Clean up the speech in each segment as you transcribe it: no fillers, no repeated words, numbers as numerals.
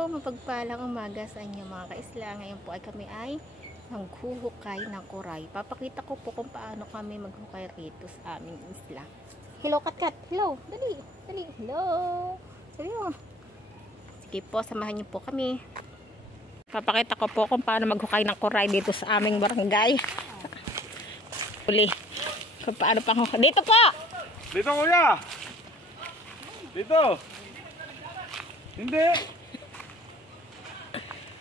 Mapagpalang umaga sa inyo mga kaisla. Ngayon po ay kami ay maghuhukay ng kuray. Papakita ko po kung paano kami maghukay rito sa aming isla. Hello Katkat, hello, dali, dali, hello. Sabi mo. Sige po, samahan niyo po kami. Papakita ko po kung paano maghukay ng kuray dito sa aming barangay. Uli, kung paano pang hukay. Dito po! Dito kuya! Dito! Hindi!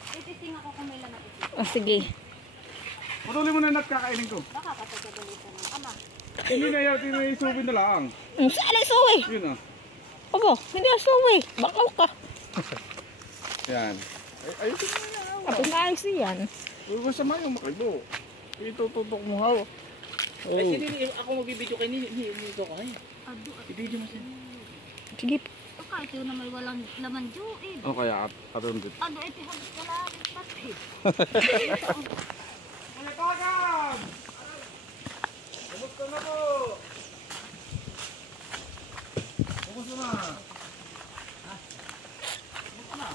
Titising ako kung may lamang ito. O sige. Patuloy mo na nagkakainin ko. Baka patagalitan ng ama. Hindi na yun, tinayisubin na lang. Saan ay suwi? Yun ah. Opo, hindi ang suwi. Bakaw ka. Yan. Ayusin mo na yan. Ako na ayos yan. Huwag mo sama yung makibo. Itututok mo haw. Ay, hindi ako magbibideo kayo, hindi ko kayo. I-video mo siya. Sige. Kahit yun na may walang laman juid. O kaya atun dito. Ano ito hanggang wala rin pati. Mga tagam! Kumusta na po? Kumusta na? Kumusta na?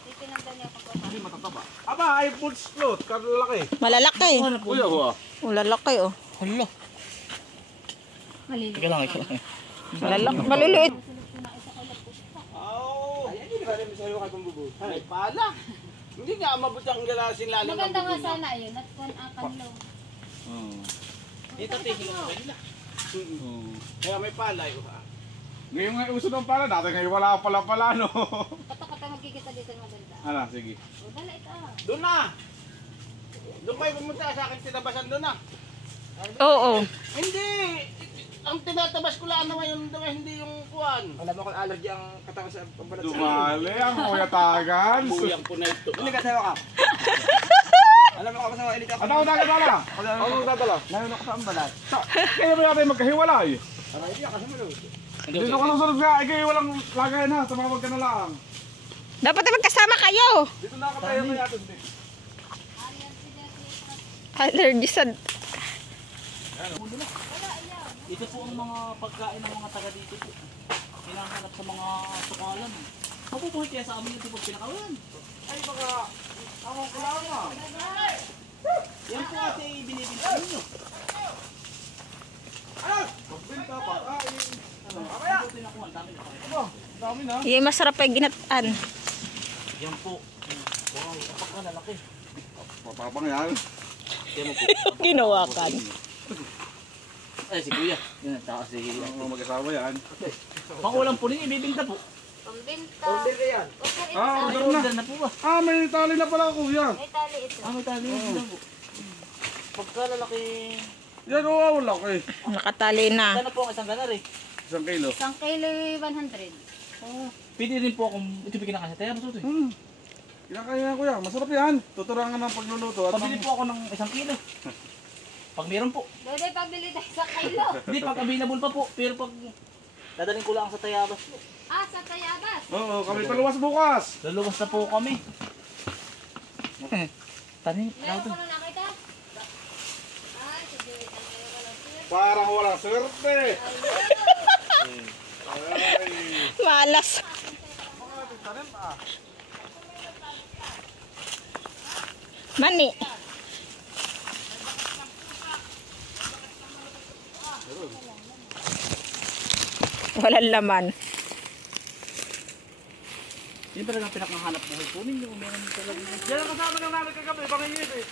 Titinanda niya ako po. Hindi matataba. Aba, ay full float. Kalalaki. Malalaki. Kuya ho ah. Malalaki oh. Hala. Maliliit. Ika lang, ika lang. Malalaki. Maliliit. Ay, hindi ka rin sa'yo kay pambubo. Ay, pala. Hindi nga mabot ang galasin lalo. Maganda nga sana yun. At kung akan lang. Dito tingin mo nila. Kaya may palay. Ngayon nga uso ng pala. Dati ngayon wala pala no. Kato-kato magkikita dito ng maganda. Ano, sige. O, dala ito ah. Doon na! Doon kayo pumunta sa akin tinabasan doon na. Oo. Hindi! Ang tinatabas ko lang naman yung hindi yung kuwan. Alam mo kung allergy ang katawan sa pambalat sa Dumali ang kuya tagan. Buyang po na ito. Hindi ka tayo ka. Alam mo ka ba sa mga elite ako? Ano ang tagadala? Ano ang dadala? Nayon ako sa ambalat. Kaya ba natin magkahiwalay? Ano hindi ka sumunod? Dito ko susunod ka. Ikaw walang lagayan ha. Tumawag ka na lang. Dapat na magkasama kayo. Dito na nakatayo kaya doon. Allergy sa... Ito po ang mga pagkain ng mga taga dito po. Hinahanap sa mga sukalan. Mapupuhit kaya sa amin ito po pinakawan. Ay baka ako kulama. Yan po ate binibinta ninyo. Ano? Magbinta pa. Ano? Mamaya! Ang dami na Ano? Dami na. Yung masarap ay ginataan. Yan po. Wow, napakalalaki. Matapang yan. Kaya mo po. Ginawa ka. Ay, si kuya. Yan, taas si... Ang mag-asawa yan. Pangulam po ninyo, ibibinta po. Pambinta. Order ka yan. Okay, ito Ah, sa order na. Order na po ba? Ah, may tali na pala kuya. may tali ito. May tali na po. Pagkalalaki... Yan o, wala ko eh. Nakatali na. Sana po ang isang ganar eh. 1 kilo. Isang kilo 100. Pwede rin po akong ito pinakasya tayo. Ano ito? Kinakaya kuya, masarap yan. Tuturangan ng pagluluto. At Pabili po ako ng 1 kilo. Pag meron po. Doon ay pabili tayo sa kilo. Hindi, pag available pa po. Pero pag dadaling ko lang sa Tayabas po. Ah, sa Tayabas. Oo, kami paluwas bukas. Luluwas na po kami. Tanim. Meron ko na nakita? Ay, sige. Tayo ka lang. Parang walang swerte. Ay. Malas. Mani. Walang laman. Yun talaga ang pinakahanap buhay po ninyo. Meron talaga. Yan ang kasama ng namin kagabi, pangingit eh.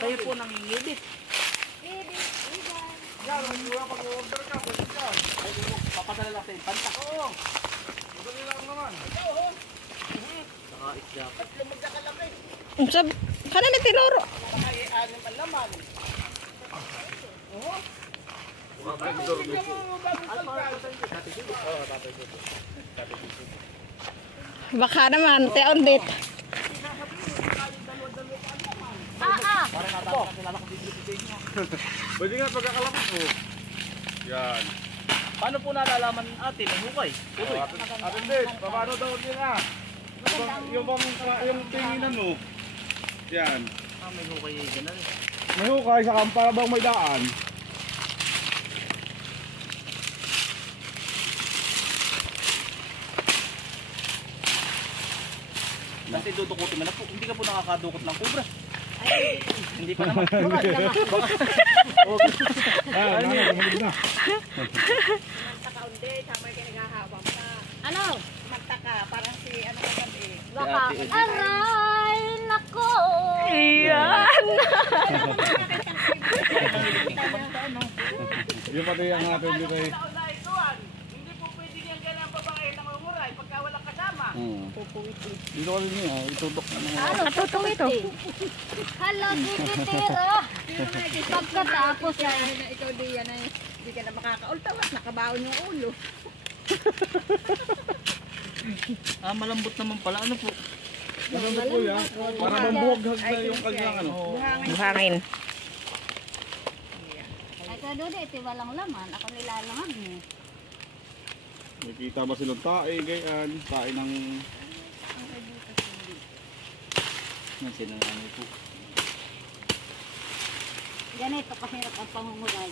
Kayo po nangingibit. Yan, kuya, pag-order ka, pwede yan. Ay, po, papadala lang sa impanta. Oo. Madali lang naman. Saka isda. Sab, kana may tinuro. Baka naman, te ondit. Parang natapos na kilala ko dito sa inyo. Pwede nga pagkakalapit mo. Yan. Paano po nalalaman atin ang hukay? Tuloy. Atin din, paano daw din ah? Yung tinginan mo. Yan. Ah, may hukay yan. May hukay sa kampara bang may daan. Ate, dudukutin mo na po. Hindi ka po nakakadukot ng kubra. Hindi pa naman. Huwag naman. Sumunod na. Magtaka-undi, tama kayo naghahawak na. Ano? Magtaka, parang si ano ka gabi. Baka. Ate, Aray, nako. Iyan. Yung pati ang atin dito ay... Hindi po pwede niyang ganang babae ng umuray pagka walang kasama. Dito kasi niya, itutok na mga... Ano? Katutuwit eh. Hala, gigitira. Pagkatapos Kaya na ikaw di yan ay hindi ka na makakaultawas, nakabaon yung ulo. Malambot naman pala. Ano po? Ano po yan? Para mabuhaghag na yung kanyang ano. Buhangin. Ay, kadode, ito walang laman. Ako nilalangag mo. Nakikita ba silang tae, gayan? Tae ng... Sino ano po? Ganito kahirap ang pangungulay.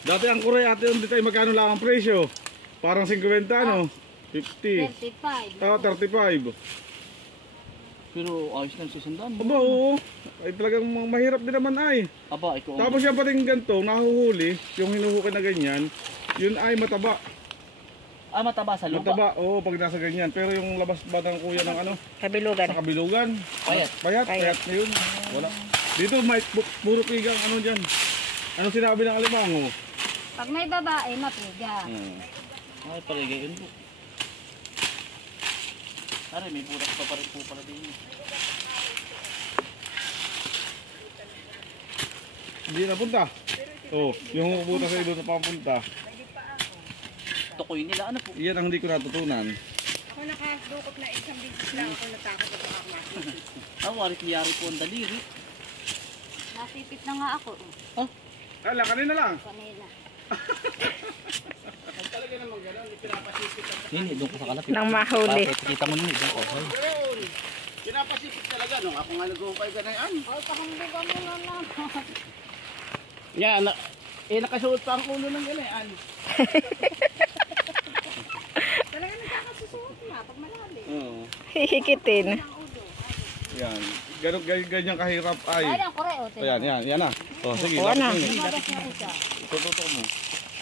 Dati ang kuray ate, hindi tayo magkano lang ang presyo? Parang 50 ano? 50. 35. 35. Pero ayos lang sa sandaan. Aba, oo. Ay talagang mahirap din naman ay. Aba, ikaw ang... Tapos yung pating ganito, nahuhuli, yung hinuhukay na ganyan, yun ay mataba. mataba sa lupa. Mataba, oo, pag nasa ganyan. Pero yung labas ba ng kuya ng ano, Kabilugan. sa kabilugan, Payat. payat na yun. Wala. Dito, may puro pigang ano dyan. Ano sinabi ng alimango? Pag may babae, mapiga. Ay, paligay yun po. Ari, may burak pa rin po pala din. Hindi napunta. Oh, yung buta sa ilo na papunta. Tukoy nila, ano po? Iyan ang hindi ko natutunan. Ako nakadukot na isang bisis lang ako natakot ako ako. Warit niyari po ang daliri. Nasipit na nga ako. Ala, kanina lang. Kanina. Hindi, doon ko sa kalapit. Nang mahuli. Kita mo nini, doon ko. Pinapasipit talaga no. Ako nga nag-upay ka na yan. Ay, pahandigan mo na lang. Yan. Nakasuot pa ang ulo ng ganayan. Talaga nagkakasusuot na pag malalim. Oo. Hihikitin. Yan. Ganyan kahirap Ay, ay. ang kore, o. Ayan, yan. Yan na. Oh, sige. Kuha na. lapit mo. Lumabas na isa. Tututok mo.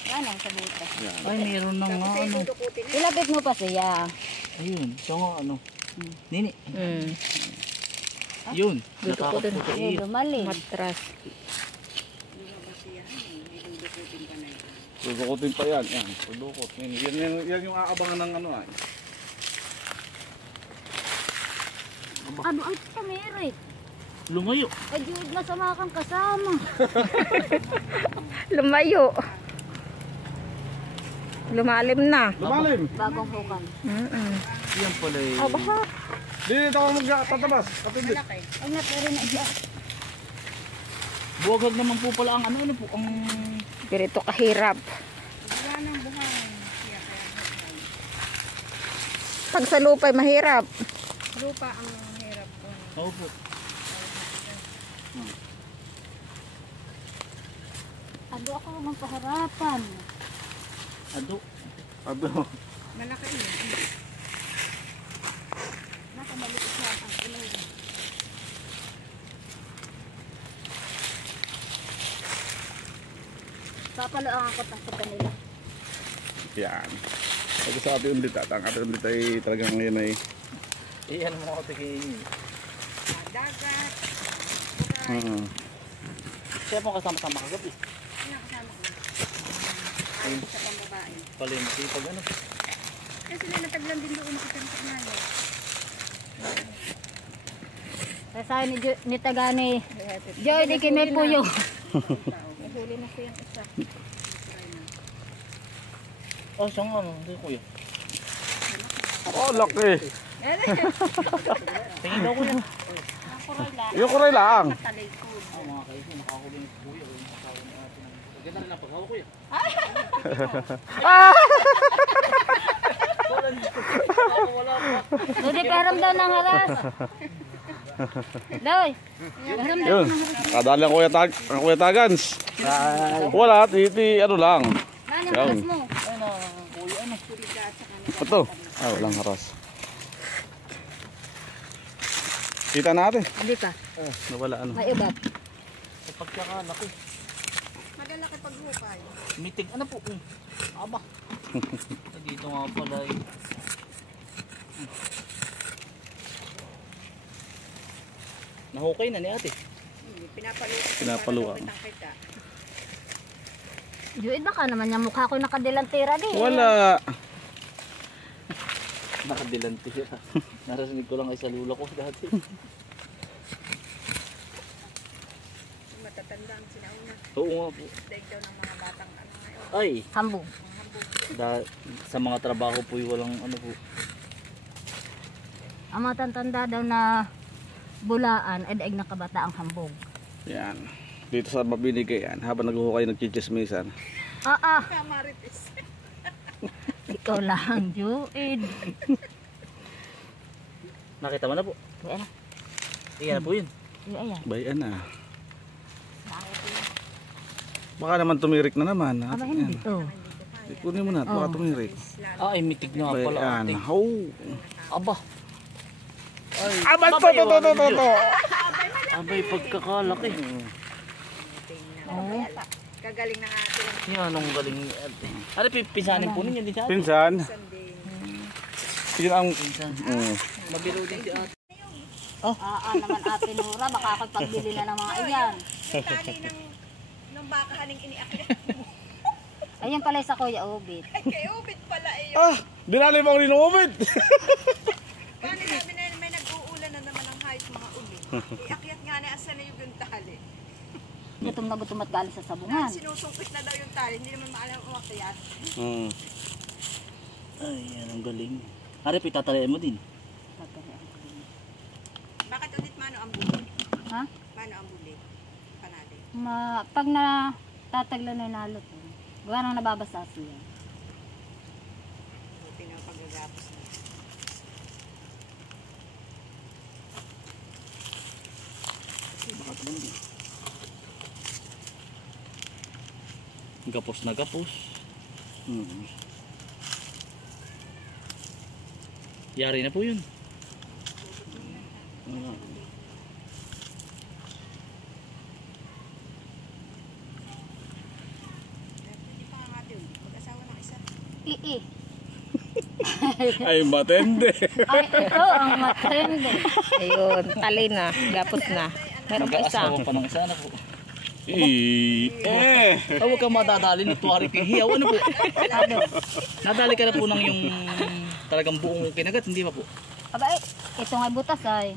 Yan ang sa butas. Yan. Ay, meron na nga, ano. Dudukutin na. Ilapit mo pa siya. Ayun, siya nga, ano. Nini, Mm. yun. Dudukutin. Nakakaputo Ay, iyo. lumali. Matras. Tutukotin pa yan. Yan. Tudukot. Yan yung aabangan ng ano ay. Ano ang pamirit? Lumayo. Ay, Diyod na sama kang kasama. Lumayo. Lumalim na. Lumalim. Bagong hukan. Yan pala eh. Aba. Dito ako magtatabas. Kapindit. Ay, natari na siya. Buwagag naman po pala ang ano po, ang... Ganito kahirap. Wala nang buhangin. Kaya Pag sa lupa'y mahirap. lupa ang hirap ko. Oo po. Ado ako magpaharapan. Ado. Ado. Malaki yun. Nakamaliit na ang kulay. Papaluan ako sa kanila. Yan. Pag sa ating ulit at ang ating ulit ay talagang ngayon ay Iyan mo ako tigil. Dagat. Siya po kasama-sama kagabi. Nakasama ko. Ay, sa pambabae. Palimpi pag ano. Kasi sila nataglan din doon makikita na yun. Sa ni Tagani. Joy, di kime puyo. May huli na siya yung isa. Oh, siya nga ano. Hindi kuya. oh, laki. Tingin daw kuya. Yung kuray lang. Talikod. Mga kaisi, nakakuli ni kuya. Nakakuli ni ate. Ganda rin ang paghawa kuya. Hindi param daw ng haras. Doy. Yun. Kadali ang kuya Tagans. Wala, titi, ano lang. Nani ang haras mo? Ay na, kuya ano. Ito. Ah, walang haras. Kita natin. Hindi pa. Nawala ano. May ugat. Sa pagkakalaki. Magalaki paghukay. Mitig, ano po? Aba. Dito nga pala eh. Nahukay na ni ate. Pinapaluan. Kita. Joy, baka naman yung mukha ko nakadelantera din. Wala. Nakadilantira. Narasinig ko lang ay sa lula ko dati. Matatanda ang sinauna. Oo nga po. Daig daw ng mga batang ano ngayon. Ay, Hambog. sa mga trabaho po walang ano po. Ang matantanda daw na bulaan ay daig na kabata ang hambog. Yan. Dito sa mabinigay yan. Habang naghuhukay nagchichismisan. Kamaritis. Ikaw lang, Joy. Nakita mo na po? Ayan na. Iyan na po yun. Ayan. Bayan na. Baka naman tumirik na naman. Aba, hindi to. Kunin mo na. Baka tumirik. Ay, mitig na nga pala Bayan. ate. Oh. Aba. Ay, Abay to. abay pagkakalaki. Oo. Kagaling ng ating Yan ang galing ni ate. Ano, pisanin po ninyo din si ate? Pinsan. sanding. Yun ang... Pinsan. Mm. Mabiro din si ate. Naman ate Nora, baka kapagbili na ng mga iyan. Tali ng baka haning iniakyat. Ayun pala sa Kuya Obit. Ay, kay Ubit pala eh. Dinali mo ako linumubit. Paano sabi na may nag-uulan na naman ng hayop mga uli. Iakyat nga na asa na yung tali. Gutom na gutom at galing sa sabungan. Sinusungkit na daw yung tali, hindi naman maalam umakyat. Mm. Ay, yan ang galing. Ari, pitatalayan mo din. Bakit ulit mano ang buli? Ha? Mano ang buli? Panali. Pag na tatagla na nalo to, gawa nang nababasa siya. Buti na paggagapos na. Bakit ba hindi? Gapos na gapos. Yari na po yun. Hindi pa nga natin. Mag-asawa ng isa. Ii. Ay, matende. Ay, ito ang matrende. Ayun, tali na, gapos na. Meron pa isa. Mag-aasawa pa ng isa na po. Eh. Huwag kang madadali na tuwari kay hiyaw. Ano po? Ano? Nadali ka na po ng yung talagang buong kinagat, hindi ba po? Aba, ito nga butas ay.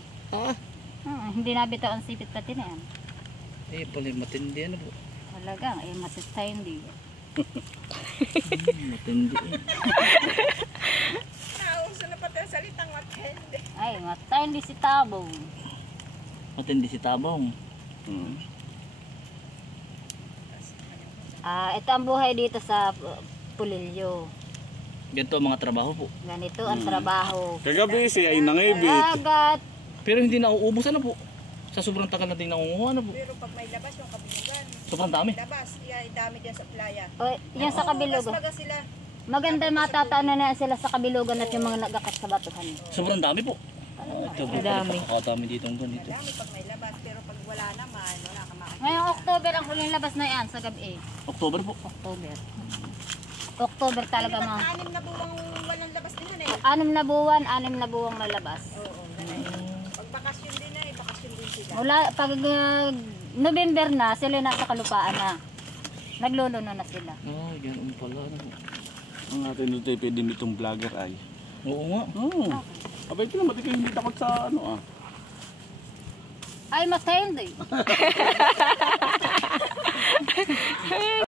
Hindi nabitaw ang sipit pati na yan. Eh, pala matindi ano po. Talagang, masistay hindi. Matindi eh. Nauso na pati ang salitang matende. Ay, matay hindi si Tabong. Matindi si Tabong. Ito ang buhay dito sa Pulilyo. Ganito ang mga trabaho po. Ganito ang trabaho. Kagabi siya ay nangibit. Dagat. Pero hindi nauubos ano po. Sa sobrang tagal na din nangunguha ano po. Pero pag may labas yung kabilugan. Sobrang dami. Labas, yan, dami dyan sa playa. O, yan sa kabilugan. Baga sila. Maganda matataanan na sila sa kabilugan at yung mga nagakat sa batuhan. Sobrang dami po. Ito po. Dami. Dami dito ang ganito. Dami pag may labas. Pero pag wala naman, wala ka makikita. Ngayong October ang huling labas na yan sa gabi. October po. October. October talaga Ba't mga 6 na buwang walang labas din yan 6 na buwang malabas. Oo. Pag bakasyon din na bakasyon din sila. Mula pag November na, sila nasa kalupaan na. Nagluluno na sila. Oh, ganun pala. Ano po. Ang atin dito ay pwede nitong vlogger ay. Oo nga. Abay ko naman, hindi takot sa ano Ay, matindi.